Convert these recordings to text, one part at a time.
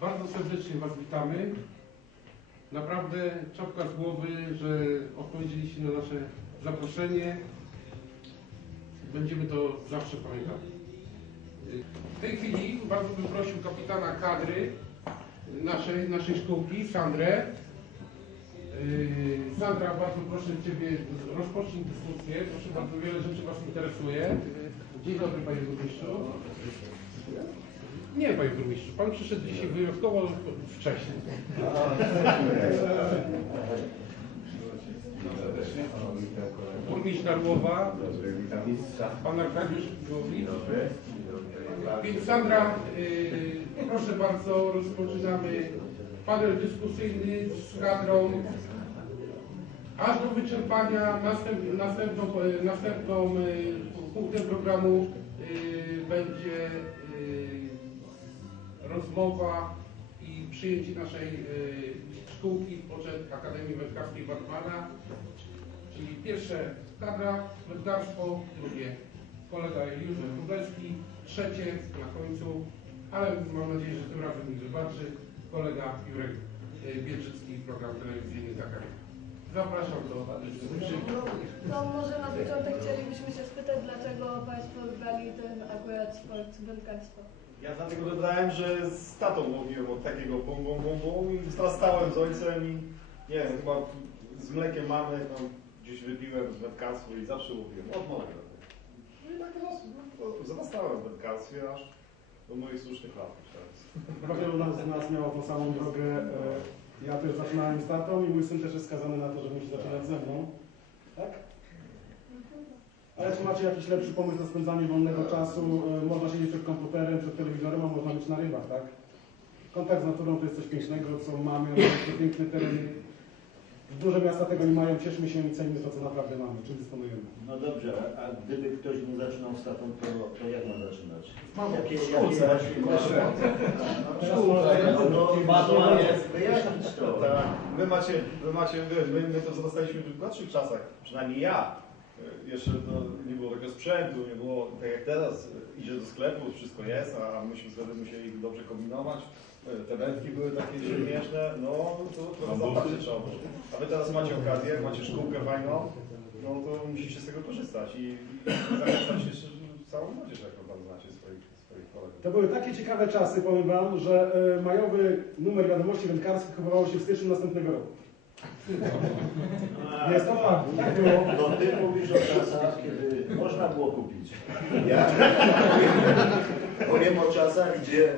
Bardzo serdecznie Was witamy. Naprawdę czapka z głowy, że odpowiedzieliście na nasze zaproszenie. Będziemy to zawsze pamiętali. W tej chwili bardzo bym prosił kapitana kadry naszej, naszej szkółki, Sandrę. Yy, Sandra, bardzo proszę Ciebie, rozpocznij dyskusję. Proszę bardzo, wiele rzeczy Was interesuje. Dzień dobry Panie Burmistrzu. Nie, Panie Burmistrzu, Pan przyszedł dzisiaj wyjątkowo wcześniej. Burmistrz Darłowa, Pan Arkadiusz Głowicz. Więc Sandra, yy, proszę bardzo, rozpoczynamy panel dyskusyjny z kadrą aż do wyczerpania następ, następną, następną e, punktem programu e, będzie rozmowa i przyjęcie naszej e, szkółki Poczet Akademii Wędkarskiej Batmana. Czyli pierwsze kadra, wędkarstwo, drugie kolega Józef Królewski, trzecie na końcu, ale mam nadzieję, że tym razem mi wybaczy, kolega Jurek e, Bielczycki, program telewizyjny Zakaria. Zapraszam do. To może na początek chcielibyśmy się spytać, dlaczego Państwo wybrali ten akurat sport wędkarstwo? Ja dlatego dodałem, że z tatą łowiłem od takiego bum bum bum bum i teraz stałem z ojcem i nie wiem, chyba z mlekiem mamy, tam gdzieś wypiłem z wędkarstwo i zawsze łowiłem, od małego. No i tak no, zarastałem w wędkarstwie aż do moich słusznych lat. Chyba wielu nas, z nas miało tą samą drogę. E, Ja też zaczynałem z tatą i mój syn też jest skazany na to, że musi zaczynać ze mną. Tak? Ale czy macie jakiś lepszy pomysł na spędzanie wolnego czasu? E, Można siedzieć przed komputerem, przed telewizorem, a można być na rybach, tak? Kontakt z naturą to jest coś pięknego, co mamy, mamy piękne tereny. Duże miasta tego nie mają, cieszmy się i cenimy to, co naprawdę mamy, czym dysponujemy. No dobrze, a, a gdyby ktoś nie zaczynał z tatą, to, to jak ma zaczynać? Jakie, szkółce. jakie właśnie Teraz można no, można jest wyjaśnić to. Tak, wy macie, wy macie, wiesz, my, my to zostaliśmy w gorszych czasach, przynajmniej ja. E, Jeszcze no, nie było takiego sprzętu, nie było tak jak teraz, e, idzie do sklepu, wszystko jest, a myśmy wtedy musieli dobrze kombinować. E, Te wędki były takie śmieszne, no to trochę zapatrzeć trzeba było. A wy teraz macie okazję, macie szkółkę fajną, no to musicie z tego korzystać i, i zachęcać jeszcze całą młodzież, jaką tam znacie swoich, swoich kolegów. To były takie ciekawe czasy, powiem Wam, że majowy numer wiadomości wędkarskich chowało się w styczniu następnego roku. Jest to fakt, tak było. To ty mówisz o czasach, kiedy można było kupić. Ja powiem o czasach, gdzie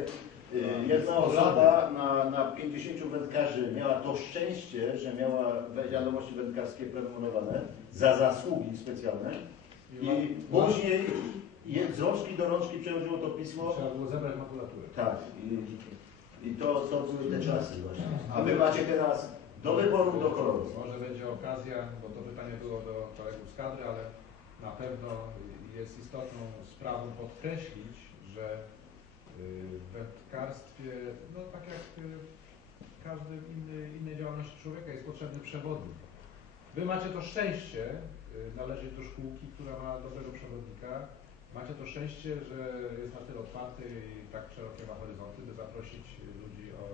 y, jedna osoba na, na 50 wędkarzy miała to szczęście, że miała wiadomości wędkarskie prenumerowane za zasługi specjalne i później z rączki do rączki przechodziło to pismo Trzeba było zebrać makulaturę. Tak, i, i to, to były te czasy właśnie. A wy macie teraz do wyboru, do koloru. Może będzie okazja, bo to pytanie było do kolegów z kadry, ale na pewno jest istotną sprawą podkreślić, że y, w wędkarstwie, no tak jak y, w każdej innej, innej działalności człowieka jest potrzebny przewodnik. Wy macie to szczęście, y, należy do szkółki, która ma dobrego przewodnika. Macie to szczęście, że jest na tyle otwarty i tak szerokie ma horyzonty, by zaprosić ludzi o,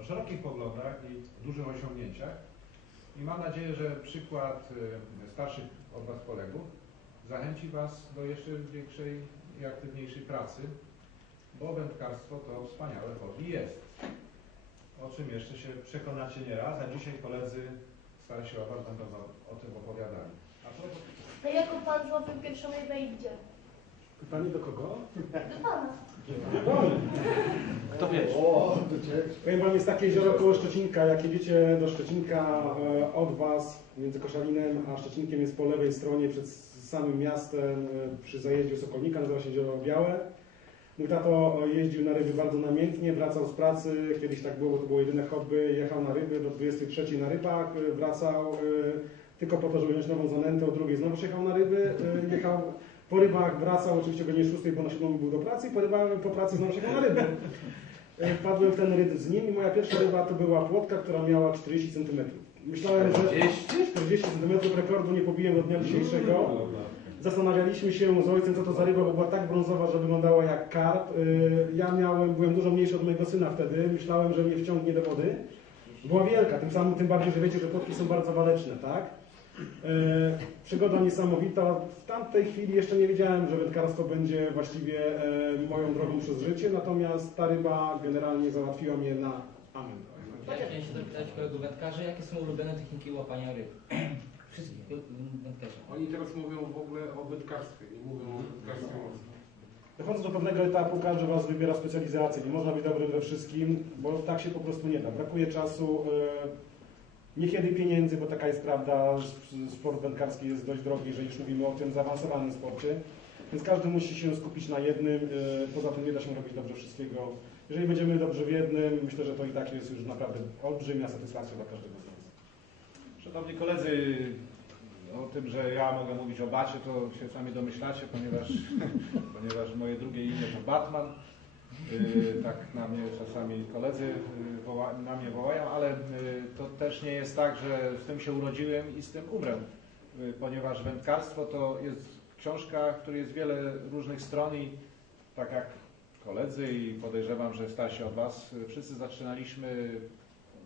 o szerokich poglądach i dużych osiągnięciach. I mam nadzieję, że przykład y, starszych od Was kolegów zachęci Was do jeszcze większej i aktywniejszej pracy, bo wędkarstwo to wspaniałe hobby jest. O czym jeszcze się przekonacie nieraz, a dzisiaj koledzy starsi o Was będą o tym opowiadali. A A jako Pan złowił pierwszą rybę i gdzie? Pytanie do kogo? Do Pana. Kto wie? Powiem Wam, jest takie jezioro koło Szczecinka. Jak jedziecie do Szczecinka e, od Was, między Koszalinem a Szczecinkiem jest po lewej stronie przed samym miastem, e, przy zajeździe Sokolnika, nazywa się Jezioro Białe. Mój tato e, jeździł na ryby bardzo namiętnie, wracał z pracy, kiedyś tak było, bo to było jedyne hobby, jechał na ryby do 23 na rybach, wracał tylko po to, żeby wziąć nową zanętę, o drugiej znowu jechał na ryby, jechał po rybach, wracał oczywiście o godzinie 6, bo na 7 był do pracy i po, rybach, po pracy znowu jechał na ryby. E, Wpadłem w ten ryb z nim i moja pierwsza ryba to była płotka, która miała 40 cm. Myślałem, że 40 cm rekordu nie pobiję do dnia dzisiejszego. Zastanawialiśmy się z ojcem, co to za ryba, bo była tak brązowa, że wyglądała jak karp. Y, Ja miałem, byłem dużo mniejszy od mojego syna wtedy, myślałem, że mnie wciągnie do wody. Była wielka, tym samym tym bardziej, że wiecie, że płotki są bardzo waleczne, tak? E, Przygoda niesamowita. W tamtej chwili jeszcze nie wiedziałem, że wędkarstwo będzie właściwie e, moją drogą przez życie, natomiast ta ryba generalnie załatwiła mnie na amen. Ja chciałem się zapytać kolegów wędkarzy, jakie są ulubione techniki łapania ryb? Wszystkich wędkarzy. Oni teraz mówią w ogóle o wędkarstwie, nie mówią o wędkarstwie morskim. Dochodząc do pewnego etapu, każdy Was wybiera specjalizację. Nie można być dobrym we wszystkim, bo tak się po prostu nie da. Brakuje czasu, e, niekiedy pieniędzy, bo taka jest prawda. Sport wędkarski jest dość drogi, jeżeli już mówimy o tym zaawansowanym sporcie. Więc każdy musi się skupić na jednym. e, Poza tym nie da się robić dobrze wszystkiego. Jeżeli będziemy dobrzy w jednym, myślę, że to i tak jest już naprawdę olbrzymia satysfakcja dla każdego z nas. Szanowni koledzy, o tym, że ja mogę mówić o Bacie, to się sami domyślacie, ponieważ, ponieważ moje drugie imię to Batman. Yy, tak na mnie czasami koledzy woła, na mnie wołają, ale yy, to też nie jest tak, że z tym się urodziłem i z tym umrę, yy, ponieważ wędkarstwo to jest książka, w której jest wiele różnych stron i tak jak koledzy i podejrzewam, że starsi od Was, yy, wszyscy zaczynaliśmy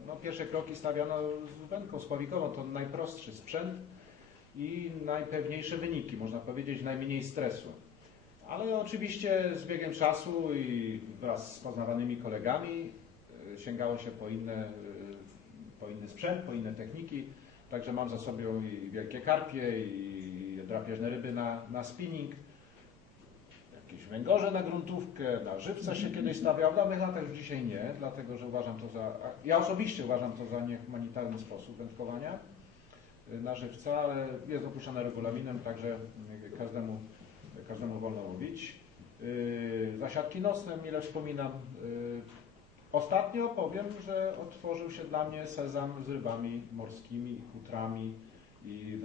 no, pierwsze kroki stawiano z wędką spławikową, to najprostszy sprzęt i najpewniejsze wyniki, można powiedzieć, najmniej stresu. Ale oczywiście z biegiem czasu i wraz z poznawanymi kolegami y, sięgało się po, inne, y, po inny sprzęt, po inne techniki. Także mam za sobą i wielkie karpie, i drapieżne ryby na, na spinning, jakieś węgorze na gruntówkę, na żywca się kiedyś stawiał, w dawnych latach już dzisiaj nie, dlatego że uważam to za, ja osobiście uważam to za niehumanitarny sposób wędkowania y, na żywca, ale jest dopuszczane regulaminem, także y, każdemu, każdemu wolno łowić. Yy, Zasiadki nocne, mile wspominam. Yy, Ostatnio powiem, że otworzył się dla mnie sezam z rybami morskimi, hutrami i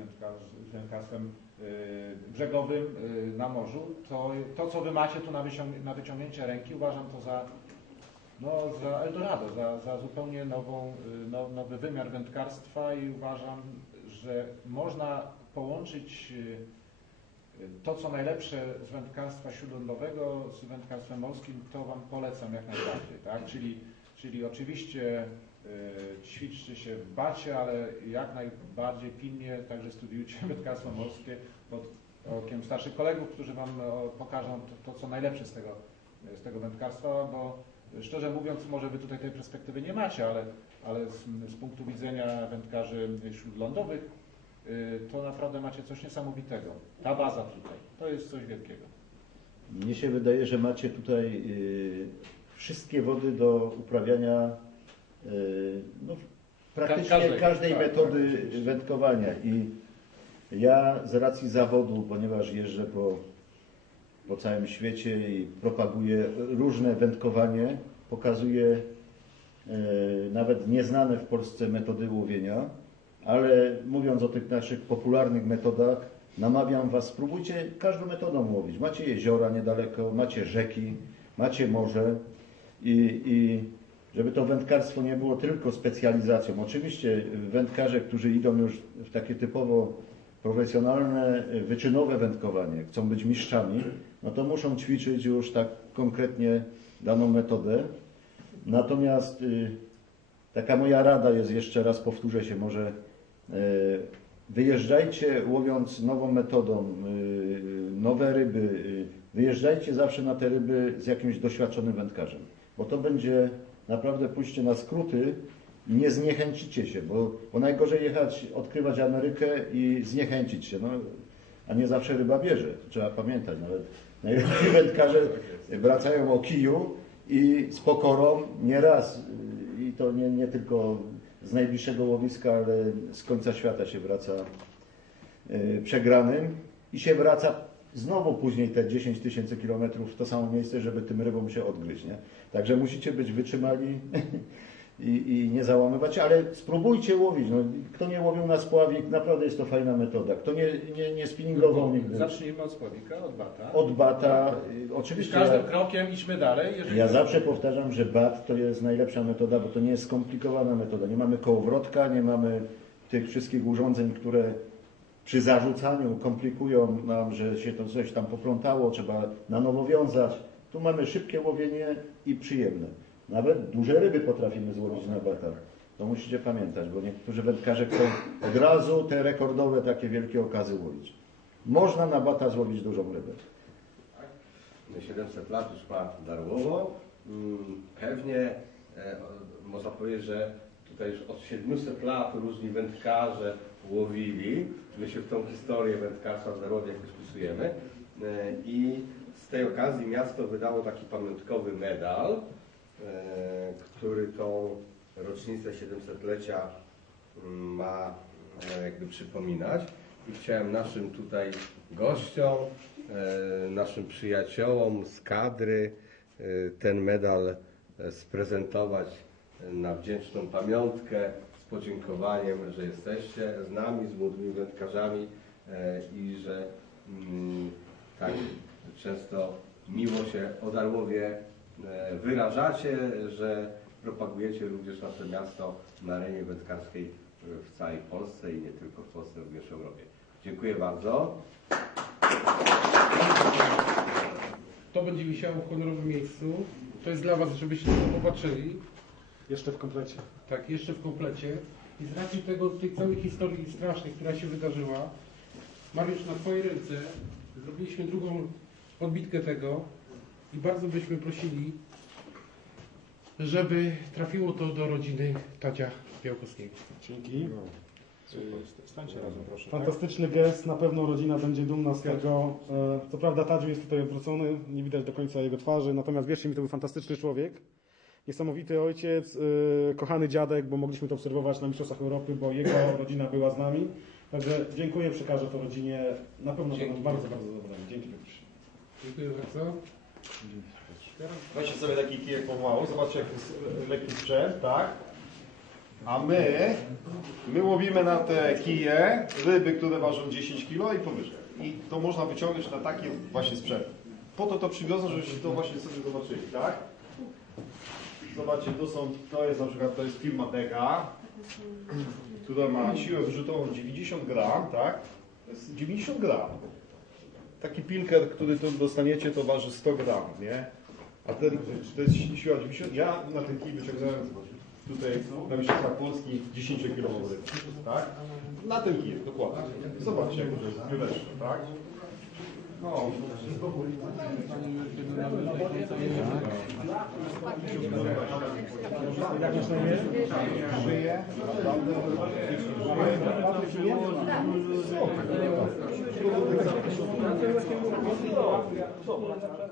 wędkarstwem yy, brzegowym yy, na morzu. To, to co Wy macie tu na, na wyciągnięcie ręki, uważam to za, no, za Eldorado, za, za zupełnie nową, no, nowy wymiar wędkarstwa i uważam, że można połączyć to, co najlepsze z wędkarstwa śródlądowego z wędkarstwem morskim, to Wam polecam jak najbardziej, tak? Czyli, czyli oczywiście y, ćwiczcie się bacie, ale jak najbardziej pilnie także studiujcie wędkarstwo morskie pod okiem starszych kolegów, którzy Wam o, pokażą to, to, co najlepsze z tego, z tego wędkarstwa, bo szczerze mówiąc, może Wy tutaj tej perspektywy nie macie, ale, ale z, z punktu widzenia wędkarzy śródlądowych to naprawdę macie coś niesamowitego. Ta baza tutaj, to jest coś wielkiego. Mnie się wydaje, że macie tutaj y, wszystkie wody do uprawiania y, no, praktycznie każdej, każdej, tak, metody tak, wędkowania. I ja z racji zawodu, ponieważ jeżdżę po, po całym świecie i propaguję różne wędkowanie, pokazuję y, nawet nieznane w Polsce metody łowienia, ale mówiąc o tych naszych popularnych metodach, namawiam Was, spróbujcie każdą metodą łowić. Macie jeziora niedaleko, macie rzeki, macie morze i, i żeby to wędkarstwo nie było tylko specjalizacją. Oczywiście wędkarze, którzy idą już w takie typowo profesjonalne, wyczynowe wędkowanie, chcą być mistrzami, no to muszą ćwiczyć już tak konkretnie daną metodę. Natomiast y, taka moja rada jest, jeszcze raz powtórzę się, może wyjeżdżajcie łowiąc nową metodą, y, nowe ryby, y, wyjeżdżajcie zawsze na te ryby z jakimś doświadczonym wędkarzem, bo to będzie naprawdę pójście na skróty i nie zniechęcicie się, bo, bo najgorzej jechać, odkrywać Amerykę i zniechęcić się, no, a nie zawsze ryba bierze, trzeba pamiętać, nawet najlepsi wędkarze wracają o kiju i z pokorą nieraz i to nie, nie tylko z najbliższego łowiska, ale z końca świata się wraca y, przegranym i się wraca znowu później te 10 tysięcy kilometrów w to samo miejsce, żeby tym rybom się odgryźć. Nie? Także musicie być wytrzymali i, i nie załamywać, ale spróbujcie łowić. No, kto nie łowił na spławik, naprawdę jest to fajna metoda. Kto nie, nie, nie spinningował nigdy Zacznijmy od spławika, od bata. od bata, I oczywiście każdym ja, krokiem idźmy dalej. Ja zawsze powtarzam, że bat to jest najlepsza metoda, bo to nie jest skomplikowana metoda. Nie mamy kołowrotka, nie mamy tych wszystkich urządzeń, które przy zarzucaniu komplikują nam, że się to coś tam poplątało, trzeba na nowo wiązać. Tu mamy szybkie łowienie i przyjemne. Nawet duże ryby potrafimy złowić na batach. To musicie pamiętać, bo niektórzy wędkarze chcą od razu te rekordowe takie wielkie okazy łowić. Można na bata złowić dużą rybę. 700 lat już ma Darłowo. Mm, Pewnie e, można powiedzieć, że tutaj już od 700 lat różni wędkarze łowili. My się w tą historię wędkarstwa w Darłowie jakoś wpisujemy. E, I z tej okazji miasto wydało taki pamiątkowy medal, który tą rocznicę 700-lecia mm, ma e, jakby przypominać. I chciałem naszym tutaj gościom, e, naszym przyjaciołom z kadry e, ten medal e, sprezentować e, na wdzięczną pamiątkę z podziękowaniem, że jesteście z nami, z młodymi wędkarzami e, i że mm, tak często miło się o Darłowie e, wyrażacie, że propagujecie również nasze miasto na arenie wędkarskiej w całej Polsce i nie tylko w Polsce, również w Europie. Dziękuję bardzo. To będzie wisiało w honorowym miejscu. To jest dla Was, żebyście to popatrzyli. Jeszcze w komplecie. Tak, jeszcze w komplecie. I z racji tego, tej całej historii strasznej, która się wydarzyła, Mariusz, na Twojej ręce zrobiliśmy drugą odbitkę tego i bardzo byśmy prosili, żeby trafiło to do rodziny Tadzia Białkowskiego. Dzięki. Stańcie razem, proszę. Fantastyczny gest, na pewno rodzina będzie dumna z tego. E, Co prawda Tadziu jest tutaj odwrócony, nie widać do końca jego twarzy, natomiast wierzcie mi, to był fantastyczny człowiek. Niesamowity ojciec, e, kochany dziadek, bo mogliśmy to obserwować na Mistrzostwach Europy, bo jego rodzina była z nami. Także dziękuję, przekażę to rodzinie. Na pewno bardzo, bardzo zadowoleni. Dzięki. Dziękuję bardzo. Weźcie sobie taki kijek pomału, zobaczcie jak jest e, lekki sprzęt, tak? A my, my łowimy na te kije ryby, które ważą 10 kg i powyżej. I to można wyciągnąć na taki właśnie sprzęt. Po to to przywiozą, żebyście to właśnie sobie zobaczyli, tak? Zobaczcie, to są, to jest na przykład, to jest firma Dega, która ma siłę wyrzutową 90 gram, tak? To jest 90 gram. Taki pilker, który tu dostaniecie, to waży 100 gram, nie? A ten, to jest siła 90. Ja na ten kij wyciągnąłem tutaj na Mistrzostwach Polski 10 kg tak? Na ten kij, dokładnie. Zobaczcie, jak to jest wieleczne, tak? No, Jak na imię? żyje. Zobacz.